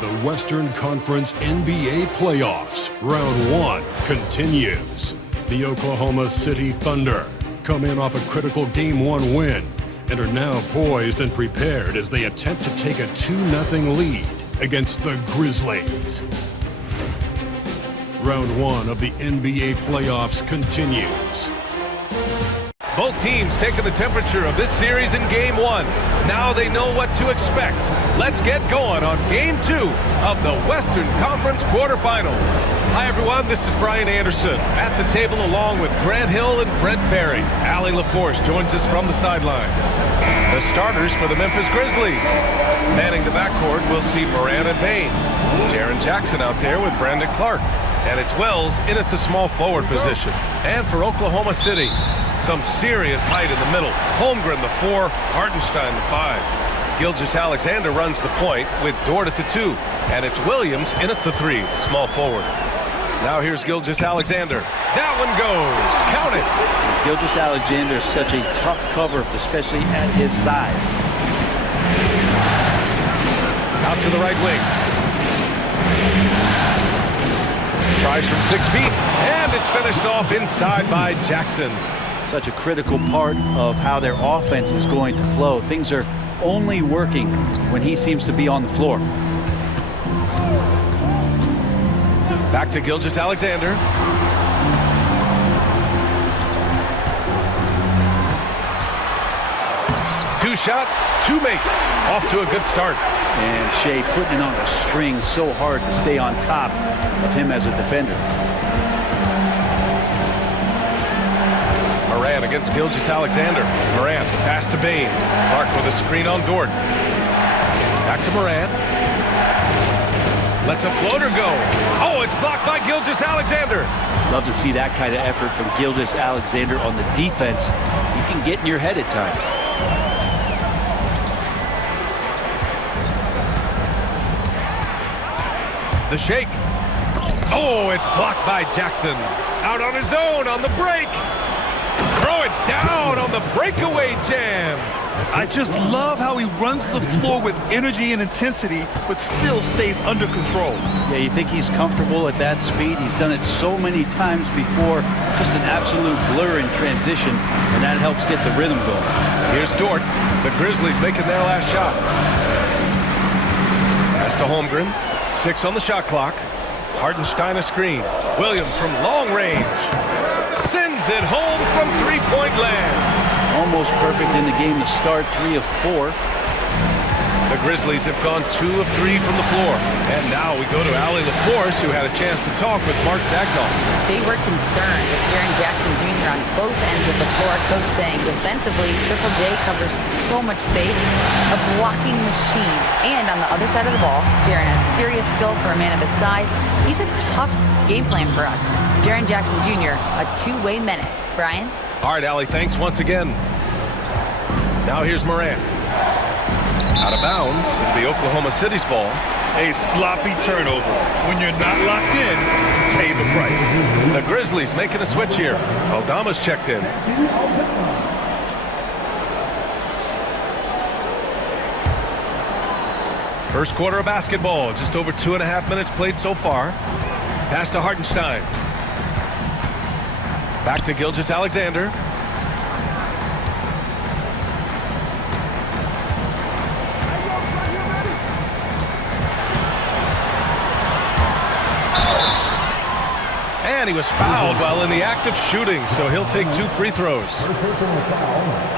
The Western Conference NBA playoffs, round 1 continues. The Oklahoma City Thunder come in off a critical Game 1 win and are now poised and prepared as they attempt to take a 2-0 lead against the Grizzlies. Round 1 of the NBA playoffs continues. Both teams taking the temperature of this series in Game 1. Now they know what to expect. Let's get going on Game 2 of the Western Conference quarterfinals. Hi everyone, this is Brian Anderson at the table along with Grant Hill and Brent Barry. Allie LaForce joins us from the sidelines. The starters for the Memphis Grizzlies. Manning the backcourt, we'll see Moran and Payne. Jaren Jackson out there with Brandon Clark. And it's Wells in at the small forward position. And for Oklahoma City, some serious height in the middle. Holmgren the 4, Hartenstein the 5. Gilgeous-Alexander runs the point with Dort at the 2. And it's Williams in at the 3, small forward. Now here's Gilgeous-Alexander. That one goes. Count it. Gilgeous-Alexander is such a tough cover, especially at his size. Out to the right wing. Tries from 6 feet, and it's finished off inside by Jackson. Such a critical part of how their offense is going to flow. Things are only working when he seems to be on the floor. Back to Gilgeous-Alexander. Two shots, 2 makes. Off to a good start. And Shea putting it on the string so hard to stay on top of him as a defender. Moran against Gilgeous-Alexander. Moran, the pass to Bane. Clark with a screen on Dort. Back to Moran. Lets a floater go. Oh, it's blocked by Gilgeous-Alexander. Love to see that kind of effort from Gilgeous-Alexander on the defense. He can get in your head at times. The shake. Oh, it's blocked by Jackson. Out on his own on the break. Throw it down on the breakaway jam. I just love how he runs the floor with energy and intensity, but still stays under control. Yeah, you think he's comfortable at that speed? He's done it so many times before. Just an absolute blur in transition, and that helps get the rhythm going. Here's Dort. The Grizzlies making their last shot. Pass to Holmgren. 6 on the shot clock. Hartenstein a screen. Williams from long range. Sends it home from three-point land. Almost perfect in the game to start, 3 of 4. The Grizzlies have gone 2 of 3 from the floor. And now we go to Allie LaForce, who had a chance to talk with Mark Dagnall. They were concerned with Jaren Jackson Jr. on both ends of the floor. Coach saying defensively, Triple J covers so much space, a blocking machine. And on the other side of the ball, Jaren has serious skill for a man of his size. He's a tough game plan for us. Jaren Jackson Jr., a two-way menace. Brian? All right, Allie, thanks once again. Now here's Moran. Out of bounds, it'll be Oklahoma City's ball. A sloppy turnover. When you're not locked in, pay the price. The Grizzlies making a switch here. Aldama's checked in. First quarter of basketball, just over 2.5 minutes played so far. Pass to Hartenstein. Back to Gilgeous-Alexander. And he was fouled while in the act of shooting, so he'll take 2 free throws.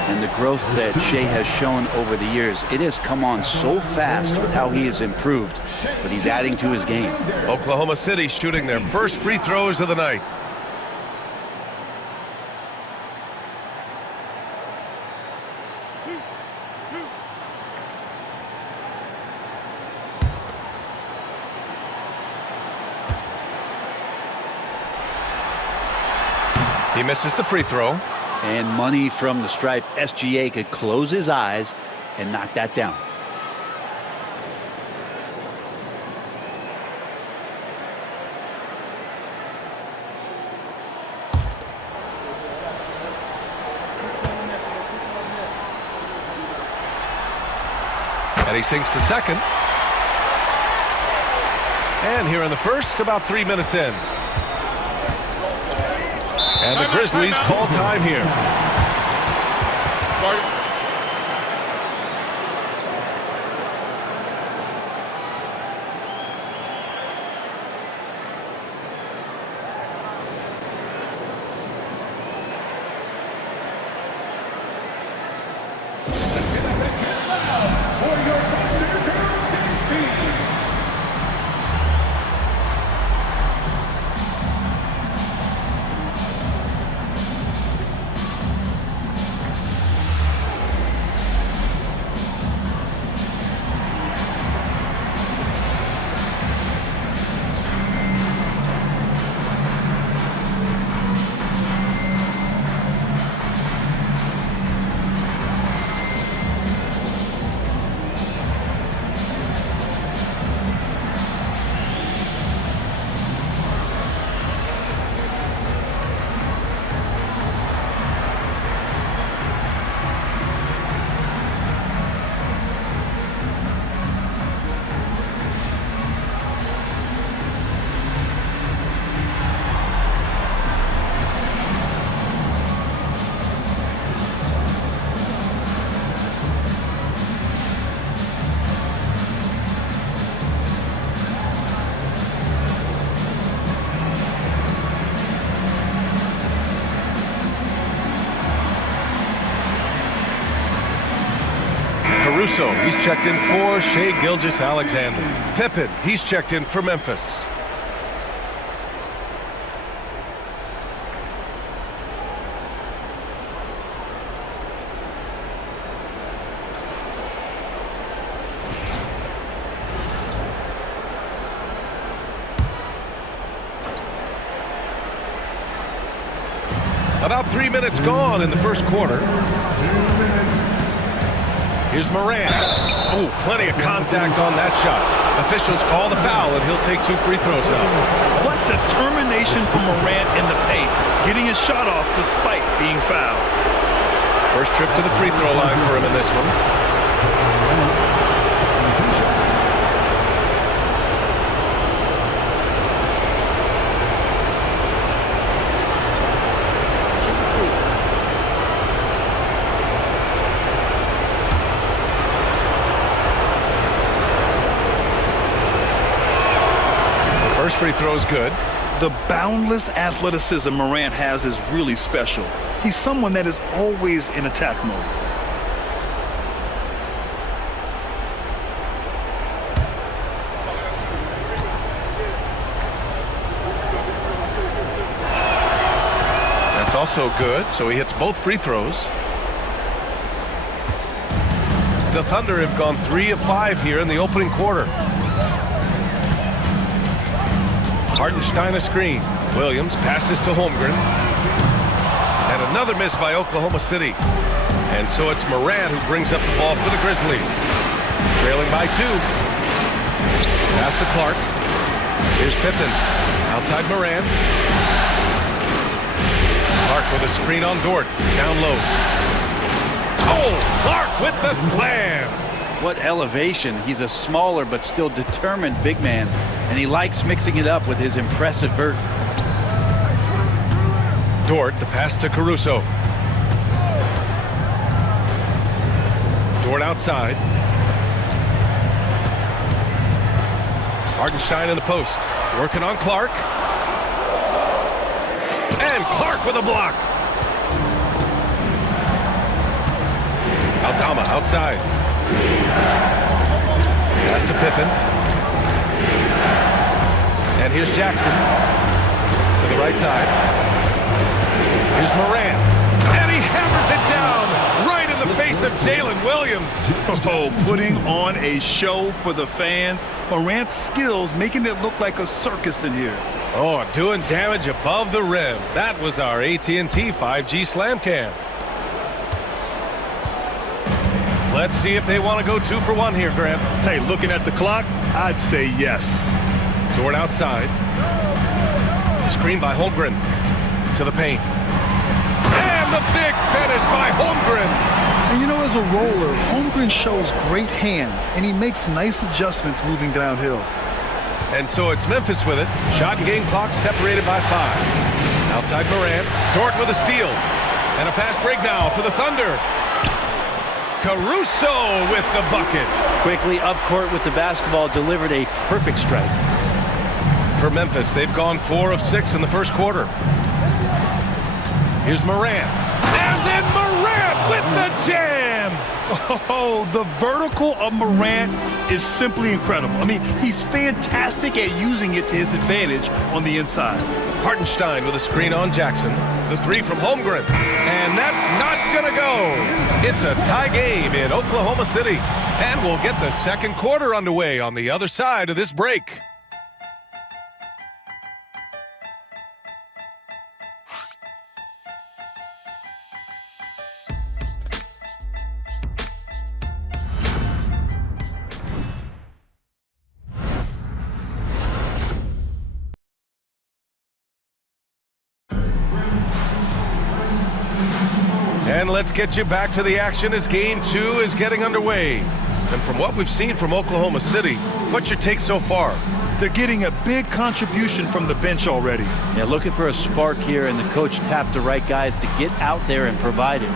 And the growth that Shea has shown over the years, it has come on so fast with how he has improved, but he's adding to his game. Oklahoma City shooting their first free throws of the night. He misses the free throw. And money from the stripe. SGA could close his eyes and knock that down. And he sinks the second. And here in the first, about 3 minutes in. And the Grizzlies call time here. Caruso, he's checked in for Shai Gilgeous-Alexander. Pippen, he's checked in for Memphis. About 3 minutes gone in the first quarter. Here's Morant. Oh, plenty of contact on that shot. Officials call the foul, and he'll take 2 free throws now. What determination from Morant in the paint, getting his shot off despite being fouled. First trip to the free throw line for him in this one. First free throw is good. The boundless athleticism Morant has is really special. He's someone that is always in attack mode. That's also good, so he hits both free throws. The Thunder have gone 3 of 5 here in the opening quarter. Hartenstein a screen. Williams passes to Holmgren. And another miss by Oklahoma City. And so it's Morant who brings up the ball for the Grizzlies. Trailing by 2. Pass to Clark. Here's Pippen. Outside Morant. Clark with a screen on Dort. Down low. Oh, Clark with the slam. What elevation. He's a smaller but still determined big man, and he likes mixing it up with his impressive vert. Dort, the pass to Caruso. Dort outside. Hartenstein in the post. Working on Clark. And Clark with a block. Aldama outside. Pass to Pippen. And here's Jackson to the right side. Here's Morant. And he hammers it down right in the face of Jalen Williams. Oh, putting on a show for the fans. Morant's skills making it look like a circus in here. Oh, doing damage above the rim. That was our AT&T 5G Slam Cam. Let's see if they want to go 2 for 1 here, Grant. Hey, looking at the clock, I'd say yes. Dort outside. Screen by Holmgren to the paint. And the big finish by Holmgren. And you know, as a roller, Holmgren shows great hands, and he makes nice adjustments moving downhill. And so it's Memphis with it. Shot and game clock separated by 5. Outside Morant. Dort with a steal. And a fast break now for the Thunder. Caruso with the bucket. Quickly up court with the basketball, delivered a perfect strike. For Memphis, they've gone 4 of 6 in the first quarter. Here's Morant. And then Morant with the jam. Oh, the vertical of Morant is simply incredible. I mean, he's fantastic at using it to his advantage on the inside. Hartenstein with a screen on Jackson. The 3 from Holmgren. And that's not gonna go. It's a tie game in Oklahoma City. And we'll get the second quarter underway on the other side of this break. And let's get you back to the action as Game 2 is getting underway. And from what we've seen from Oklahoma City, what's your take so far? They're getting a big contribution from the bench already. Yeah, looking for a spark here, and the coach tapped the right guys to get out there and provide it.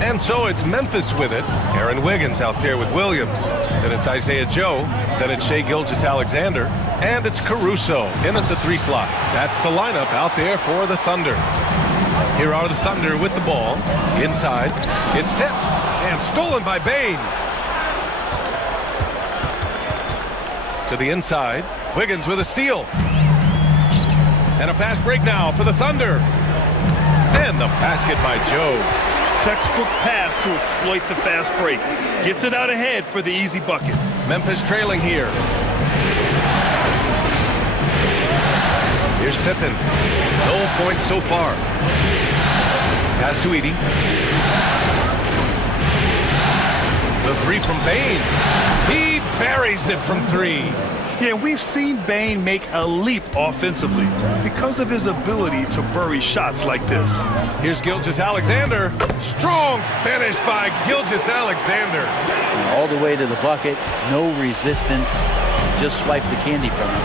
And so it's Memphis with it. Aaron Wiggins out there with Williams. Then it's Isaiah Joe. Then it's Shai Gilgeous-Alexander. And it's Caruso in at the 3 slot. That's the lineup out there for the Thunder. Here are the Thunder with the ball. Inside. It's tipped and stolen by Bane. To the inside. Wiggins with a steal. And a fast break now for the Thunder. And the basket by Joe. Textbook pass to exploit the fast break. Gets it out ahead for the easy bucket. Memphis trailing here. Here's Pippen. No points so far. Pass to Edey. The 3 from Bane. He buries it from 3. Yeah, we've seen Bane make a leap offensively because of his ability to bury shots like this. Here's Gilgeous-Alexander. Strong finish by Gilgeous-Alexander. All the way to the bucket, no resistance. Just swipe the candy from him.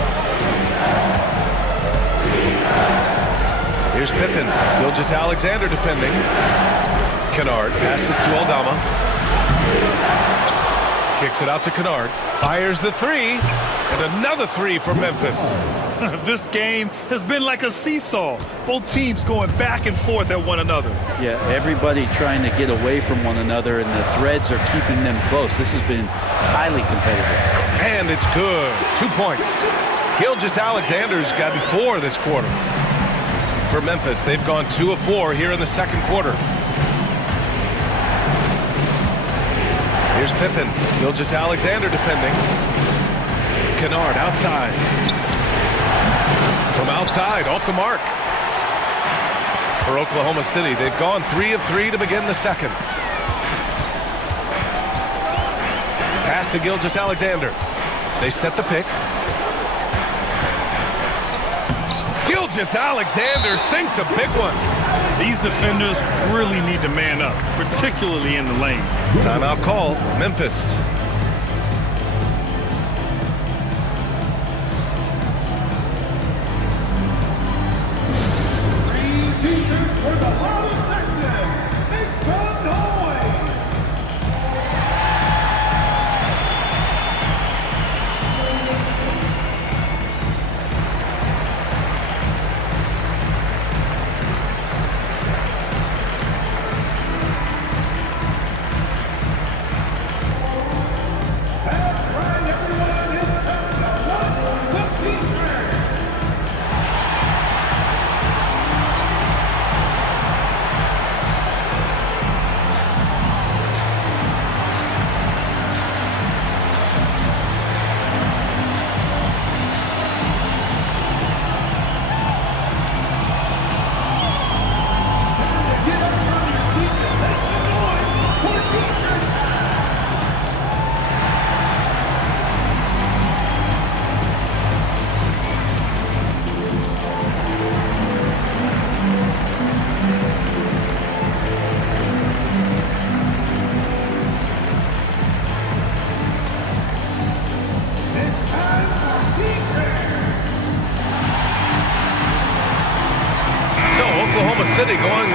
Here's Pippen. Gilgeous-Alexander defending. Kennard passes to Aldama. Kicks it out to Kennard. Fires the 3. And another 3 for Memphis. This game has been like a seesaw. Both teams going back and forth at one another. Yeah, everybody trying to get away from one another, and the threads are keeping them close. This has been highly competitive. And it's good. 2 points. Gilgeous-Alexander's gotten 4 this quarter. For Memphis, they've gone 2 of 4 here in the second quarter. Here's Pippen. Gilgeous-Alexander defending. Kennard outside. From outside, off the mark. For Oklahoma City, they've gone 3 of 3 to begin the second. Pass to Gilgeous-Alexander. They set the pick. Gilgeous-Alexander sinks a big one. These defenders really need to man up, particularly in the lane. Timeout call, Memphis.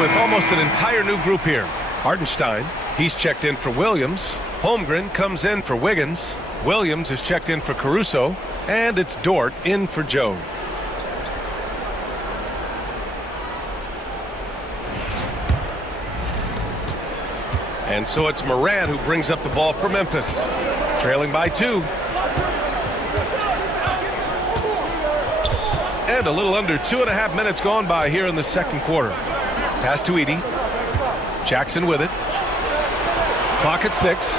with almost an entire new group here. Hartenstein, he's checked in for Williams. Holmgren comes in for Wiggins. Williams is checked in for Caruso. And it's Dort in for Joe. And so it's Morant who brings up the ball for Memphis. Trailing by 2. And a little under 2.5 minutes gone by here in the second quarter. Pass to Edey. Jackson with it. Clock at 6.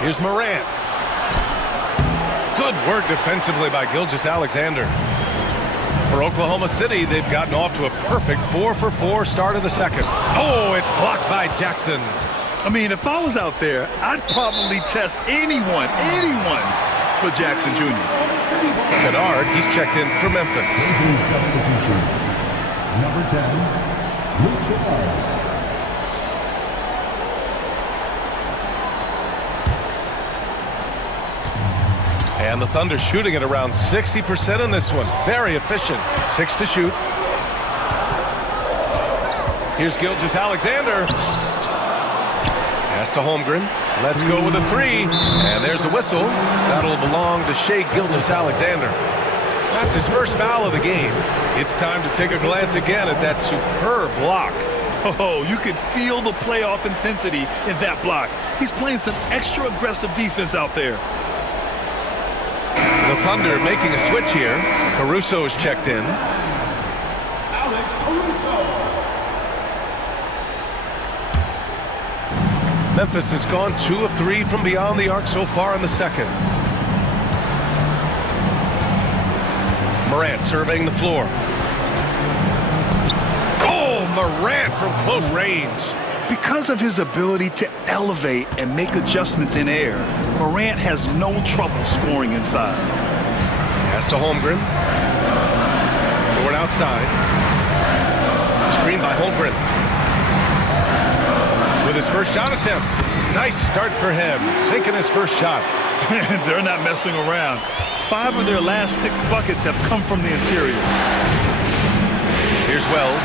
Here's Morant. Good work defensively by Gilgeous-Alexander. For Oklahoma City, they've gotten off to a perfect 4-for-4 start of the second. Oh, it's blocked by Jackson. I mean, if I was out there, I'd probably test anyone but Jackson Jr. Kennard, he's checked in for Memphis. Substitution. Number 10, Luke Kennard. And the Thunder shooting at around 60% in this one. Very efficient. 6 to shoot. Here's Gilgeous-Alexander. Pass to Holmgren. Let's go with a 3. And there's a whistle. That'll belong to Shai Gilgeous-Alexander. That's his first foul of the game. It's time to take a glance again at that superb block. Oh, you could feel the playoff intensity in that block. He's playing some extra aggressive defense out there. The Thunder making a switch here. Caruso is checked in. Memphis has gone 2 of 3 from beyond the arc so far in the second. Morant surveying the floor. Oh, Morant from close range. Because of his ability to elevate and make adjustments in air, Morant has no trouble scoring inside. Pass to Holmgren. Forward outside. Screen by Holmgren. With his first shot attempt. Nice start for him. Sinking his first shot. They're not messing around. 5 of their last 6 buckets have come from the interior. Here's Wells.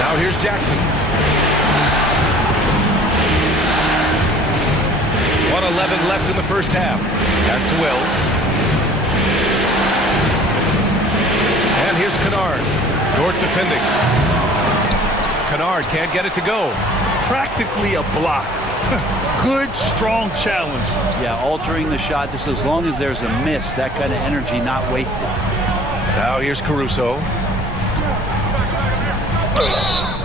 Now here's Jackson. 1:11 left in the first half. Pass to Wells. And here's Kennard. Dort defending. Kennard can't get it to go. Practically a block. Good, strong challenge. Yeah, altering the shot just as long as there's a miss. That kind of energy not wasted. Now here's Caruso.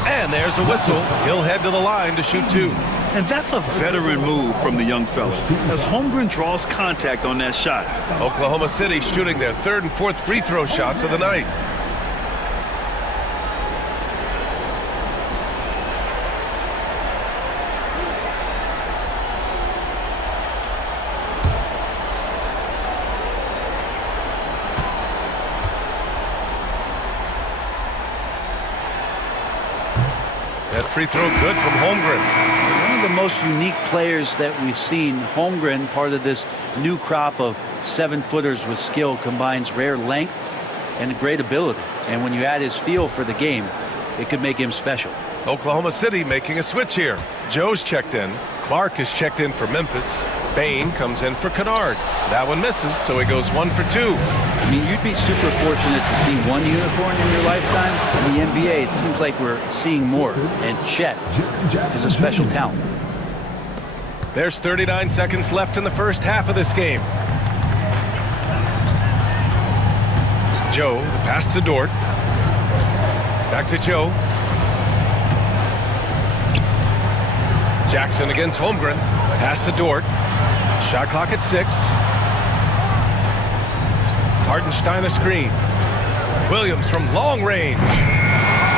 And there's a whistle. He'll head to the line to shoot 2. And that's a veteran move from the young fella, as Holmgren draws contact on that shot. Oklahoma City shooting their 3rd and 4th free throw shots of the night. That free throw good from Holmgren. One of the most unique players that we've seen. Holmgren, part of this new crop of 7-footers with skill, combines rare length and great ability. And when you add his feel for the game, it could make him special. Oklahoma City making a switch here. Joe's checked in. Clark is checked in for Memphis. Bain comes in for Kennard. That one misses, so he goes 1 for 2. I mean, you'd be super fortunate to see one unicorn in your lifetime. In the NBA, it seems like we're seeing more. And Chet is a special talent. There's 39 seconds left in the first half of this game. Joe, the pass to Dort. Back to Joe. Jackson against Holmgren. Pass to Dort. Shot clock at 6. Hartenstein a screen. Williams from long range.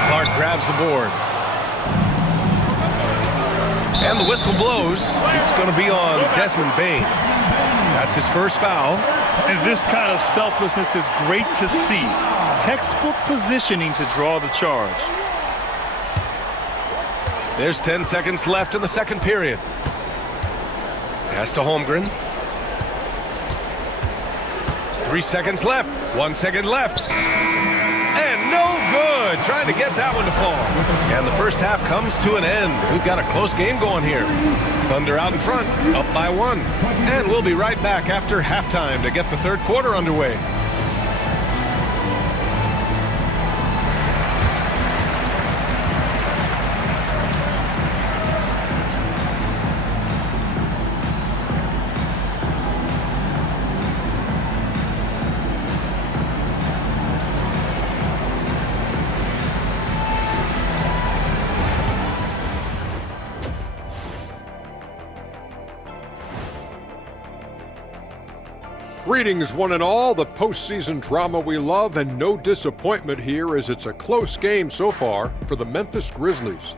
Clark grabs the board. And the whistle blows. It's going to be on Desmond Bain. That's his first foul. And this kind of selflessness is great to see. Textbook positioning to draw the charge. There's 10 seconds left in the second period. Pass to Holmgren. 3 seconds left. 1 second left. And no good. Trying to get that one to fall. And the first half comes to an end. We've got a close game going here. Thunder out in front, up by 1. And we'll be right back after halftime to get the third quarter underway. Greetings, one and all, the postseason drama we love, and no disappointment here as it's a close game so far for the Memphis Grizzlies.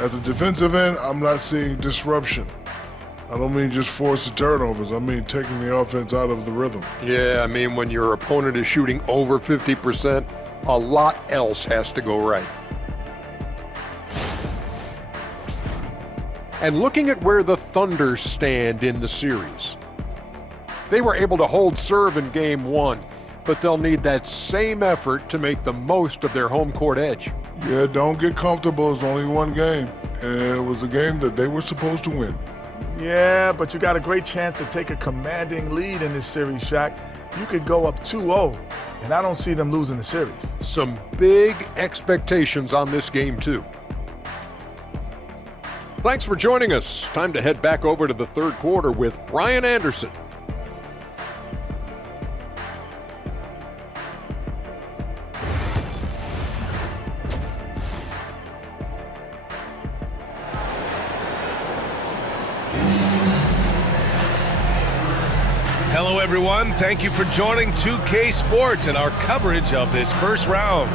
At the defensive end, I'm not seeing disruption. I don't mean just forced turnovers. I mean taking the offense out of the rhythm. Yeah, I mean when your opponent is shooting over 50%, a lot else has to go right. And looking at where the Thunder stand in the series, they were able to hold serve in Game 1, but they'll need that same effort to make the most of their home court edge. Yeah, don't get comfortable. It's only one game, and it was a game that they were supposed to win. Yeah, but you got a great chance to take a commanding lead in this series, Shaq. You could go up 2-0, and I don't see them losing the series. Some big expectations on this game, too. Thanks for joining us. Time to head back over to the third quarter with Brian Anderson. Hello, everyone. Thank you for joining 2K Sports and our coverage of this first round.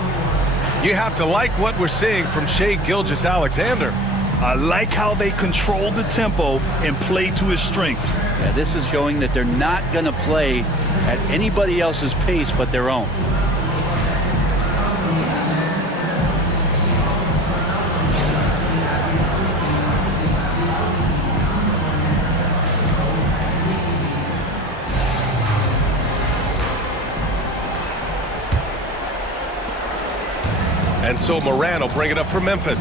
You have to like what we're seeing from Shai Gilgeous-Alexander. I like how they control the tempo and play to his strengths. Yeah, this is showing that they're not going to play at anybody else's pace but their own. And so Moran will bring it up for Memphis.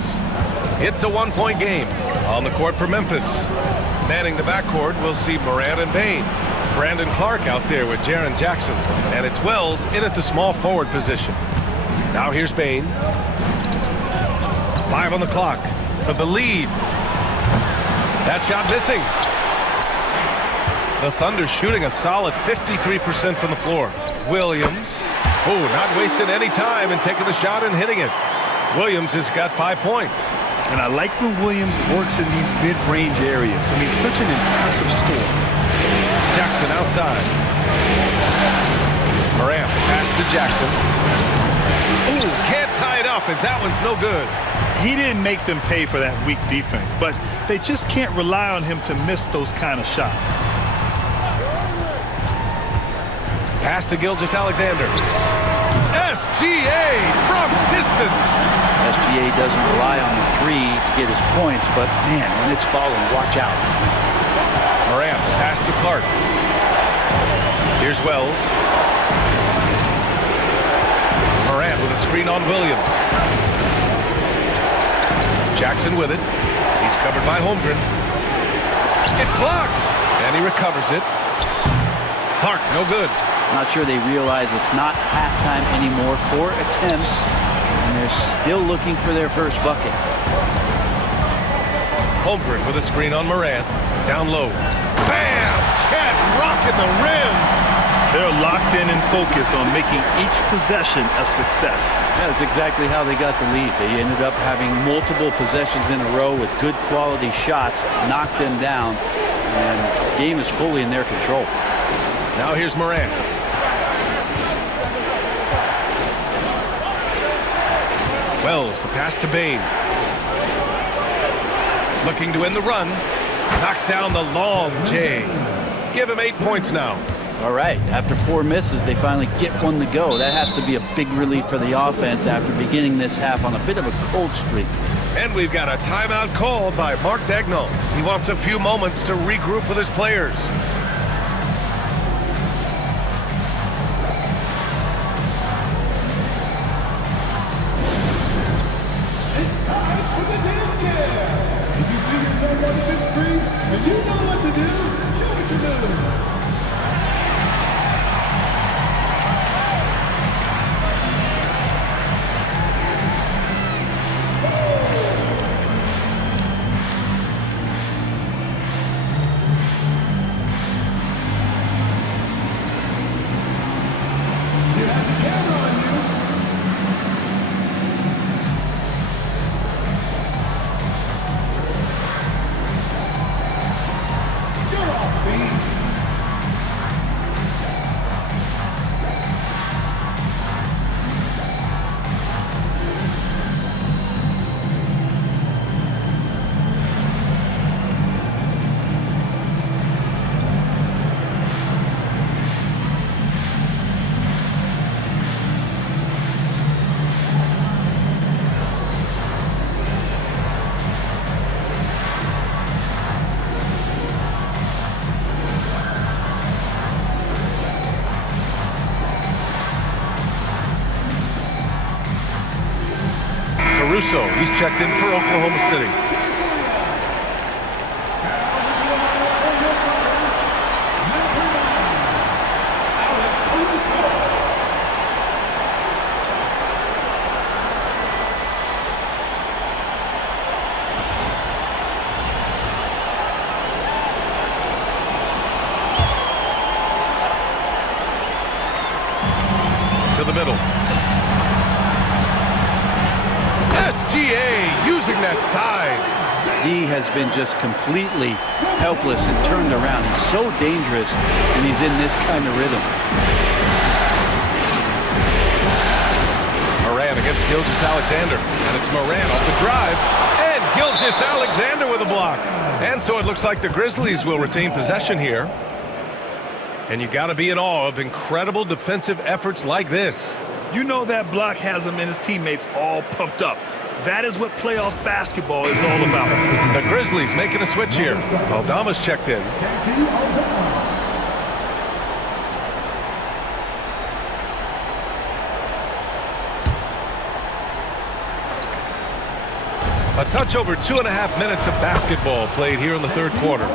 It's a one-point game. On the court for Memphis. Manning the backcourt, we'll see Moran and Bane. Brandon Clark out there with Jaren Jackson. And it's Wells in at the small forward position. Now here's Bane. 5 on the clock for the lead. That shot missing. The Thunder shooting a solid 53% from the floor. Williams. Oh, not wasting any time and taking the shot and hitting it. Williams has got 5 points. And I like when Williams works in these mid-range areas. I mean, such an impressive score. Jackson outside. Moran, pass to Jackson. Ooh, can't tie it up as that one's no good. He didn't make them pay for that weak defense, but they just can't rely on him to miss those kind of shots. Pass to Gilgeous-Alexander. SGA from distance. SGA doesn't rely on the three to get his points, but man, when it's falling, watch out. Moran, pass to Clark. Here's Wells. Moran with a screen on Williams. Jackson with it. He's covered by Holmgren. It's blocked, and he recovers it. Clark, no good. Not sure they realize it's not halftime anymore. 4 attempts, and they're still looking for their first bucket. Holmgren with a screen on Moran. Down low. Bam! Chad rocking the rim. They're locked in and focused on making each possession a success. That's exactly how they got the lead. They ended up having multiple possessions in a row with good quality shots, knocked them down, and the game is fully in their control. Now here's Moran. Wells, the pass to Bane. Looking to end the run. Knocks down the long J. Give him 8 points now. All right, after 4 misses, they finally get one to go. That has to be a big relief for the offense after beginning this half on a bit of a cold streak. And we've got a timeout called by Mark Daigneault. He wants a few moments to regroup with his players. Caruso, he's checked in for Oklahoma City. To the middle. SGA using that size. D has been just completely helpless and turned around. He's so dangerous when he's in this kind of rhythm. Moran against Gilgeous-Alexander. And it's Moran off the drive. And Gilgeous-Alexander with a block. And so it looks like the Grizzlies will retain possession here. And you got to be in awe of incredible defensive efforts like this. You know that block has him and his teammates all pumped up. That is what playoff basketball is all about. The Grizzlies making a switch here. Aldama's checked in. A touch over 2.5 minutes of basketball played here in the third quarter.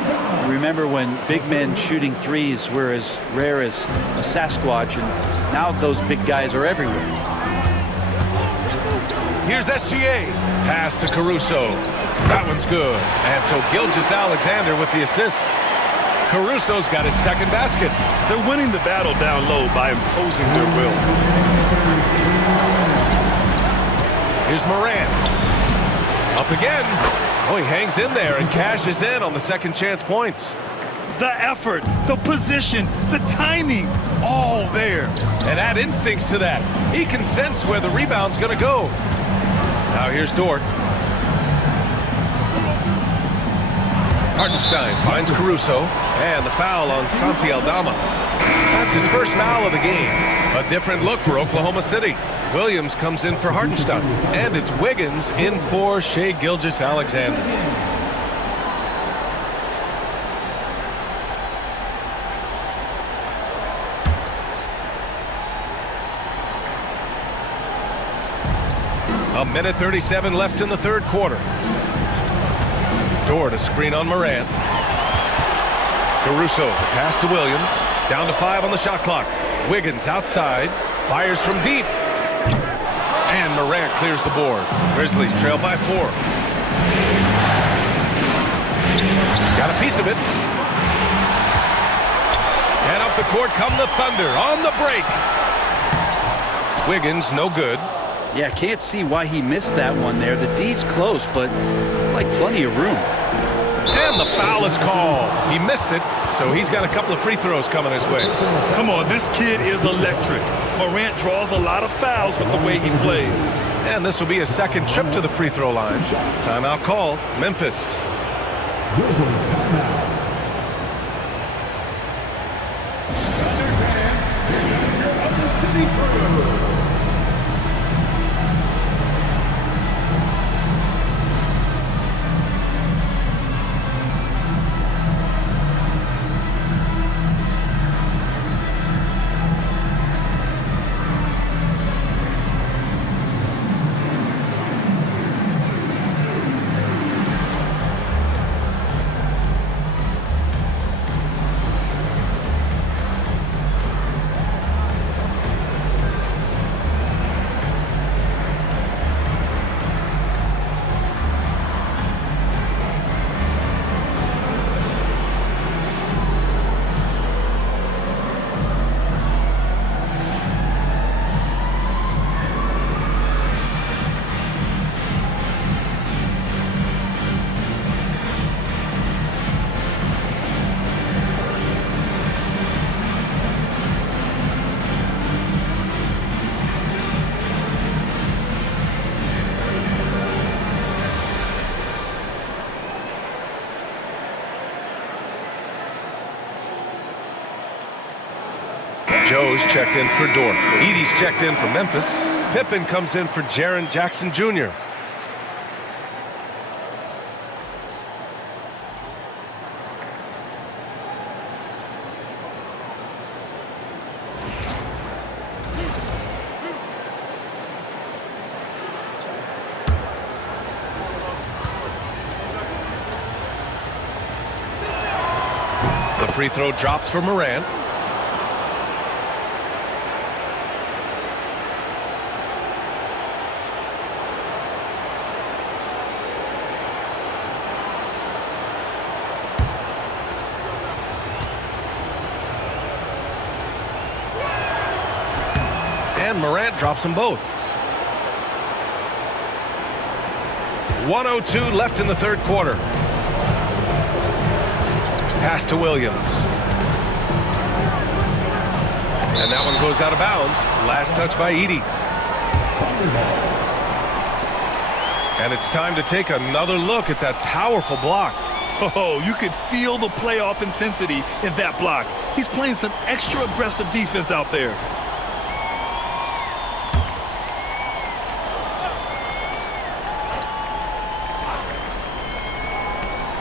Remember when big men shooting threes were as rare as a Sasquatch, and now those big guys are everywhere. Here's SGA. Pass to Caruso. That one's good. And so Gilgeous-Alexander with the assist. Caruso's got his second basket. They're winning the battle down low by imposing their will. Here's Moran. Up again. Oh, he hangs in there and cashes in on the second chance points. The effort, the position, the timing, all there. And add instincts to that. He can sense where the rebound's going to go. Now here's Dort. Hartenstein finds Caruso. And the foul on Santi Aldama. That's his first foul of the game. A different look for Oklahoma City. Williams comes in for Hartenstein. And it's Wiggins in for Shai Gilgeous-Alexander. A minute 37 left in the third quarter. Dort a screen on Moran. Caruso, pass to Williams. Down to 5 on the shot clock. Wiggins outside. Fires from deep. And Moran clears the board. Grizzlies trail by 4. Got a piece of it. And up the court come the Thunder on the break. Wiggins, no good. Yeah, can't see why he missed that one there. The D's close, but like plenty of room. And the foul is called. He missed it, so he's got a couple of free throws coming his way. Come on, this kid is electric. Morant draws a lot of fouls with the way he plays. And this will be his second trip to the free throw line. Timeout call, Memphis. Grizzlies timeout. Joe's checked in for Dort. Edie's checked in for Memphis. Pippen comes in for Jaren Jackson Jr. The free throw drops for Morant. And Morant drops them both. 1:02 left in the third quarter. Pass to Williams. And that one goes out of bounds. Last touch by Edie. And it's time to take another look at that powerful block. Oh, you could feel the playoff intensity in that block. He's playing some extra aggressive defense out there.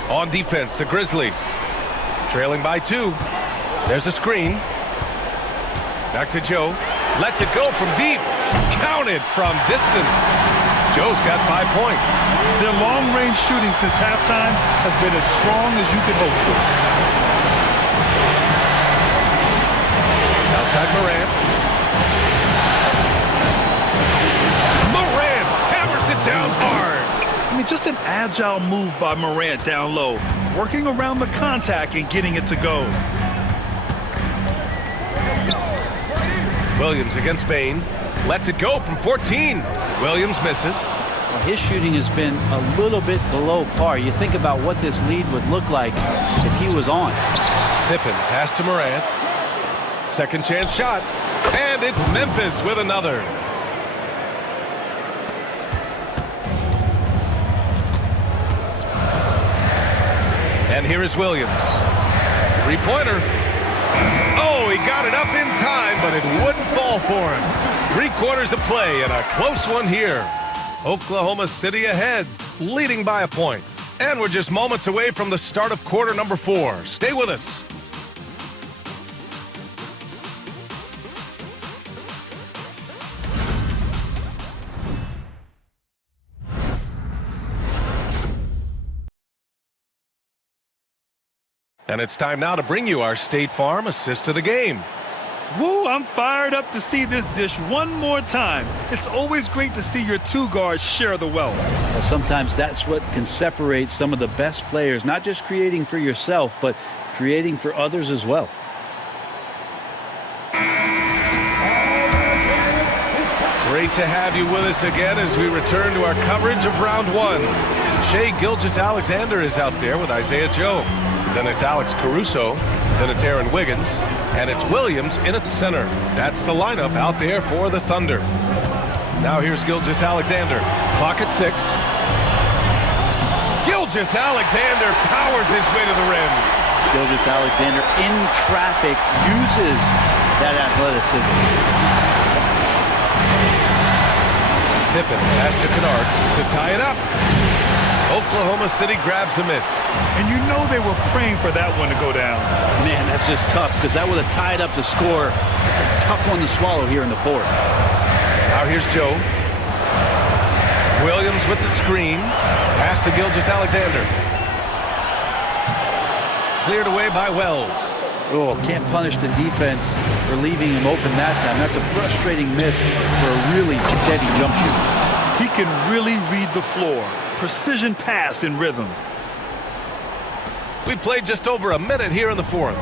On defense, the Grizzlies. Trailing by 2. There's a screen. Back to Joe. Lets it go from deep. Counted from distance. Joe's got 5 points. Their long-range shooting since halftime has been as strong as you could hope for. Outside Morant. Morant hammers it down hard. I mean, just an agile move by Morant down low, working around the contact and getting it to go. Williams against Bain. Lets it go from 14. Williams misses. Well, his shooting has been a little bit below par. You think about what this lead would look like if he was on. Pippen pass to Morant. Second chance shot. And it's Memphis with another. And here is Williams. Three-pointer. Oh, he got it up in time, but it wouldn't fall for him. 3/4 of play and a close one here. Oklahoma City ahead, leading by a point. And we're just moments away from the start of quarter number 4. Stay with us. And it's time now to bring you our State Farm assist of the game. Woo, I'm fired up to see this dish one more time. It's always great to see your 2 guards share the wealth. Well, sometimes that's what can separate some of the best players, not just creating for yourself, but creating for others as well. Great to have you with us again as we return to our coverage of round 1. Shai Gilgeous-Alexander is out there with Isaiah Joe. Then it's Alex Caruso. Then it's Aaron Wiggins. And it's Williams in at center. That's the lineup out there for the Thunder. Now here's Gilgeous-Alexander. Clock at 6. Gilgeous-Alexander powers his way to the rim. Gilgeous-Alexander in traffic uses that athleticism. Pippen pass to Kennard to tie it up. Oklahoma City grabs a miss. And you know they were praying for that one to go down. Man, that's just tough because that would have tied up the score. It's a tough one to swallow here in the 4th. Now here's Joe. Williams with the screen. Pass to Gilgeous-Alexander. Cleared away by Wells. Oh, can't punish the defense for leaving him open that time. That's a frustrating miss for a really steady jump shooter. He can really read the floor. Precision pass in rhythm. We played just over a minute here in the 4th.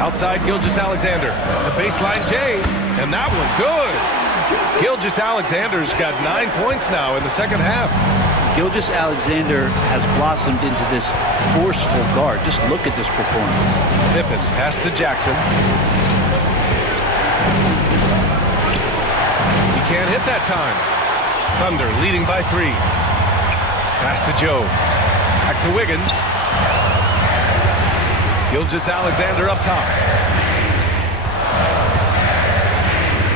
Outside Gilgeous-Alexander. The baseline J. And that one good. Gilgeous-Alexander's got 9 points now in the second half. Gilgeous-Alexander has blossomed into this forceful guard. Just look at this performance. Pippen pass to Jackson. He can't hit that time. Thunder leading by 3. Pass to Joe. Back to Wiggins. Gilgeous-Alexander up top.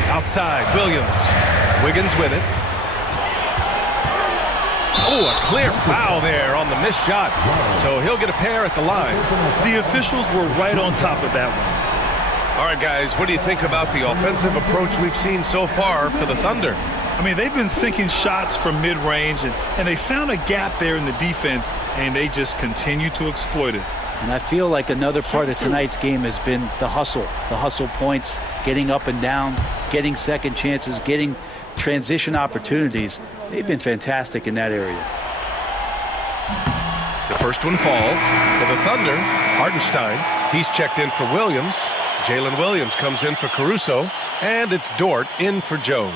Outside, Williams. Wiggins with it. Oh, a clear foul there on the missed shot. So he'll get a pair at the line. The officials were right on top of that one. All right, guys, what do you think about the offensive approach we've seen so far for the Thunder? I mean, they've been sinking shots from mid-range, and they found a gap there in the defense, and they just continue to exploit it. And I feel like another part of tonight's game has been the hustle points, getting up and down, getting second chances, getting transition opportunities. They've been fantastic in that area. The first one falls for the Thunder. Hartenstein, he's checked in for Williams. Jalen Williams comes in for Caruso, and it's Dort in for Joe.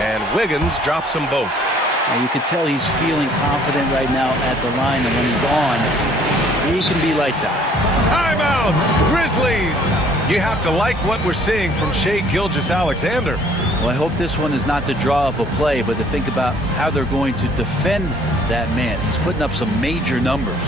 And Wiggins drops them both. And you can tell he's feeling confident right now at the line, and when he's on, he can be lights out. Timeout, Grizzlies! You have to like what we're seeing from Shai Gilgeous-Alexander. Well, I hope this one is not to draw up a play, but to think about how they're going to defend that man. He's putting up some major numbers.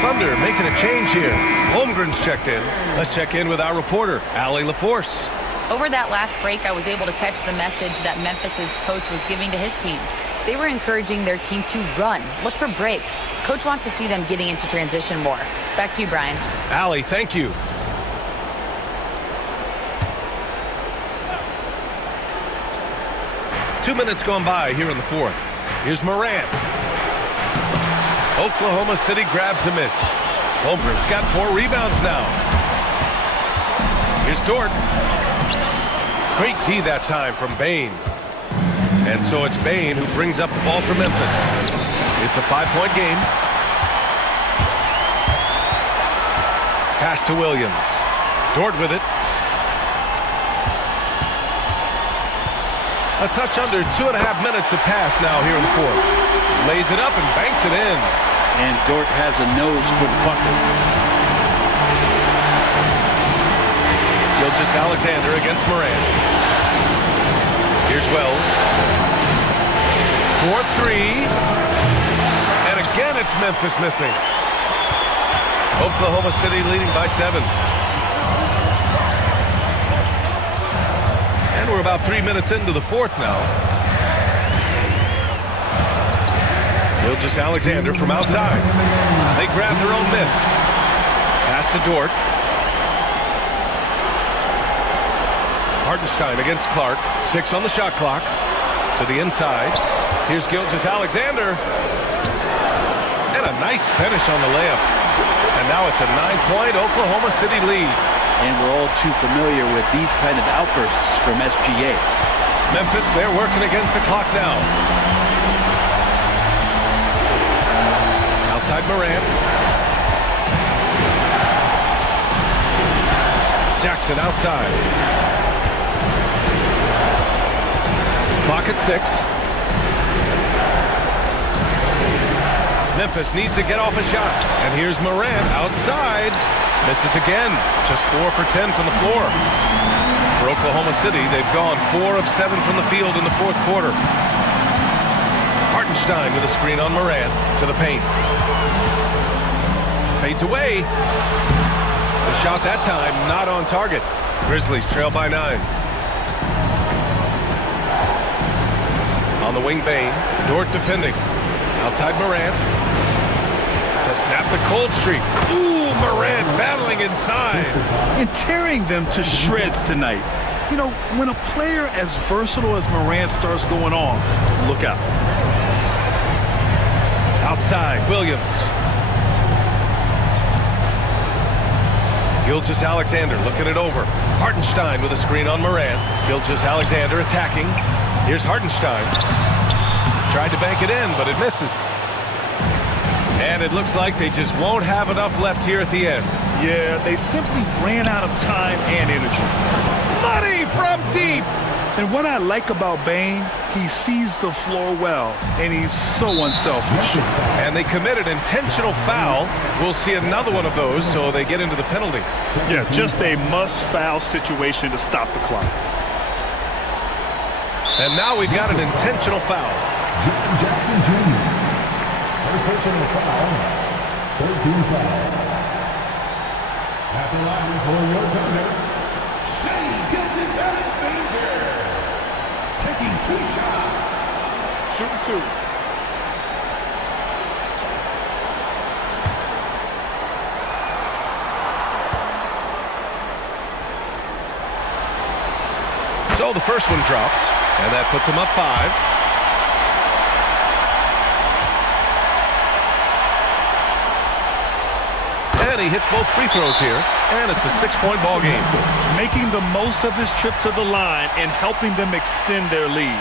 Thunder making a change here. Holmgren's checked in. Let's check in with our reporter, Allie LaForce. Over that last break, I was able to catch the message that Memphis's coach was giving to his team. They were encouraging their team to run, look for breaks. Coach wants to see them getting into transition more. Back to you, Brian. Allie, thank you. Two minutes gone by here in the fourth. Here's Morant. Oklahoma City grabs a miss. Holmgren's got 4 rebounds now. Here's Dort. Great D that time from Bane. And so it's Bane who brings up the ball for Memphis. It's a 5-point game. Pass to Williams. Dort with it. A touch under 2.5 minutes have passed now here in the fourth. Lays it up and banks it in. And Dort has a nose for the bucket. Gilgeous-Alexander against Morant. Here's Wells. 4-3. And again it's Memphis missing. Oklahoma City leading by 7. And we're about 3 minutes into the fourth now. Gilgeous-Alexander from outside. They grab their own miss. Pass to Dort. Hartenstein against Clark. 6 on the shot clock. To the inside. Here's Gilgeous-Alexander. And a nice finish on the layup. And now it's a 9-point Oklahoma City lead. And we're all too familiar with these kind of outbursts from SGA. Memphis, they're working against the clock now. Outside Morant. Jackson outside. Clock at 6. Memphis needs to get off a shot. And here's Morant outside. Misses again. Just 4 for 10 from the floor. For Oklahoma City, they've gone 4 of 7 from the field in the fourth quarter. Hartenstein with a screen on Morant to the paint. Fades away. The shot that time not on target. Grizzlies trail by 9. On the wing, Bane. Dort defending. Outside Morant. To snap the cold streak. Ooh, Morant battling inside. And tearing them to shreds tonight. You know, when a player as versatile as Morant starts going off, look out. Outside, Williams. Gilgeous-Alexander looking it over. Hartenstein with a screen on Morant. Gilgeous-Alexander attacking. Here's Hartenstein. Tried to bank it in, but it misses. And it looks like they just won't have enough left here at the end. Yeah, they simply ran out of time and energy. Money from deep! And what I like about Bane, he sees the floor well, and he's so unselfish. And they committed intentional foul. We'll see another one of those, so they get into the penalty. Yeah, just a must-foul situation to stop the clock. And now we've got an intentional foul. Jackson Jr. First personal foul, 13 foul. At the line for your defender, Shai Gilgeous-Alexander. Taking 2 shots. Shooting 2. So the first one drops, and that puts him up 5. And he hits both free throws here, and it's a 6-point ball game. Making the most of his trip to the line and helping them extend their lead.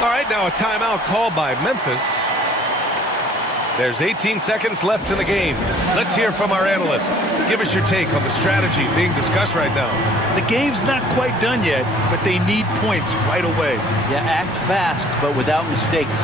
All right, now a timeout called by Memphis. There's 18 seconds left in the game. Let's hear from our analyst. Give us your take on the strategy being discussed right now. The game's not quite done yet, but they need points right away. Yeah, act fast, but without mistakes.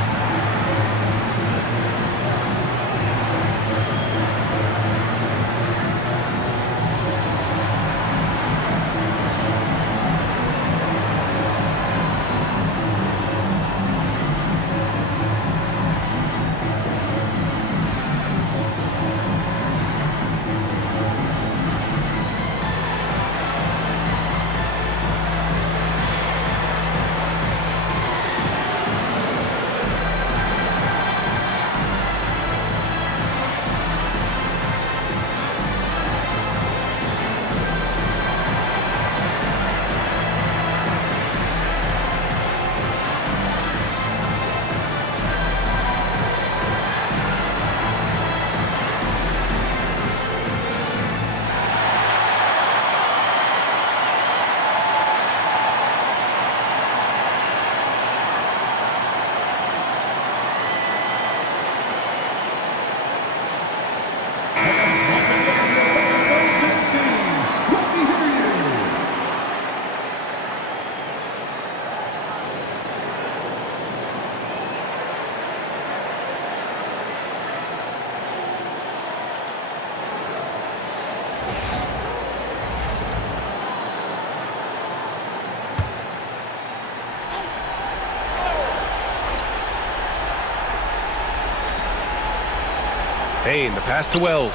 Bane, the pass to Wells.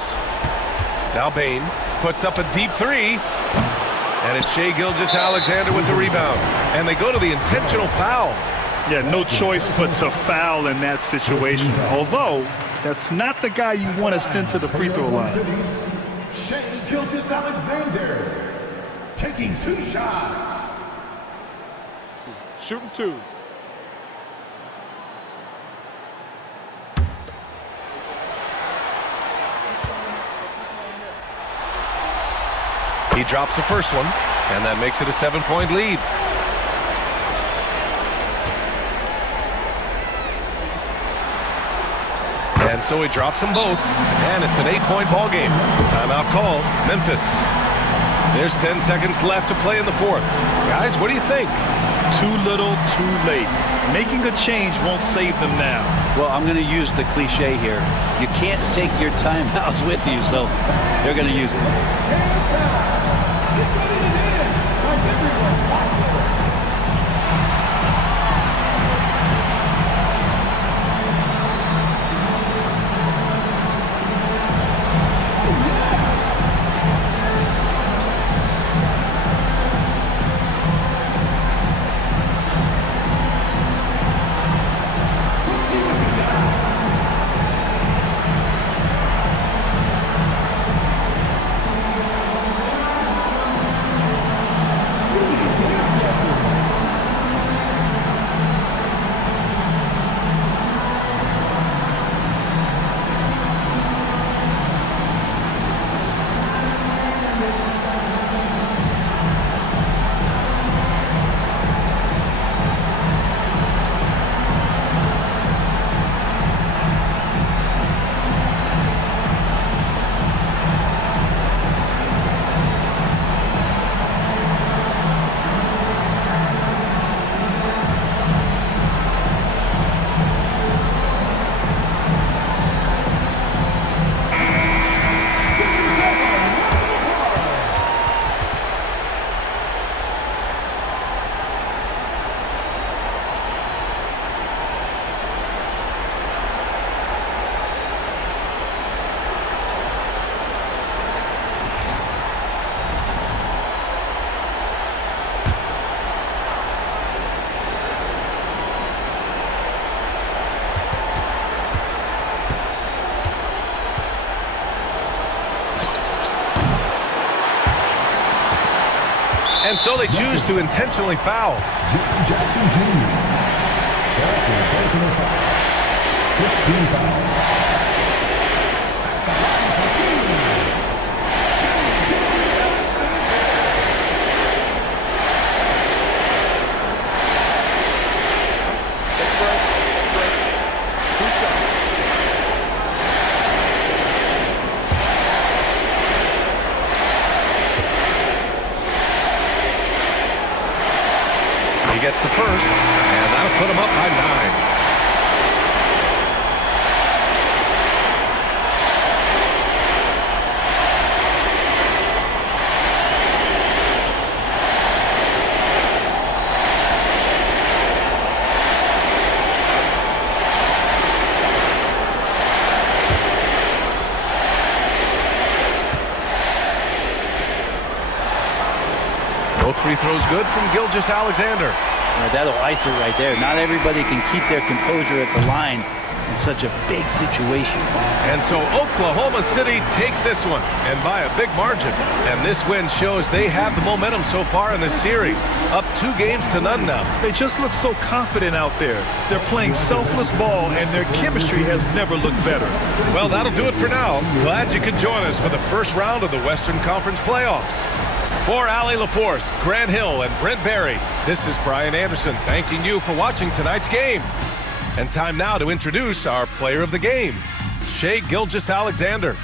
Now Bane puts up a deep 3. And it's Shai Gilgeous-Alexander with the rebound. And they go to the intentional foul. Yeah, no choice but to foul in that situation. Although, that's not the guy you want to send to the free throw line. Shai Gilgeous-Alexander. Taking 2 shots. Shooting 2. He drops the first one, and that makes it a 7-point lead. And so he drops them both, and it's an 8-point ball game. Timeout call, Memphis. There's 10 seconds left to play in the fourth. Guys, what do you think? Too little, too late. Making a change won't save them now. Well, I'm going to use the cliche here. You can't take your timeouts with you, so they're going to use it. And so they choose to intentionally foul. Jackson Jr. Second personal foul. 15 fouls. He gets the first, and that'll put him up by 9. Both free throws good from Gilgeous-Alexander. That'll ice it right there. Not everybody can keep their composure at the line in such a big situation. And so Oklahoma City takes this one, and by a big margin. And this win shows they have the momentum so far in this series. Up 2 games to none now. They just look so confident out there. They're playing selfless ball, and their chemistry has never looked better. Well, that'll do it for now. Glad you could join us for the first round of the Western Conference playoffs. For Allie LaForce, Grant Hill, and Brent Barry, this is Brian Anderson thanking you for watching tonight's game. And time now to introduce our player of the game, Shai Gilgeous-Alexander.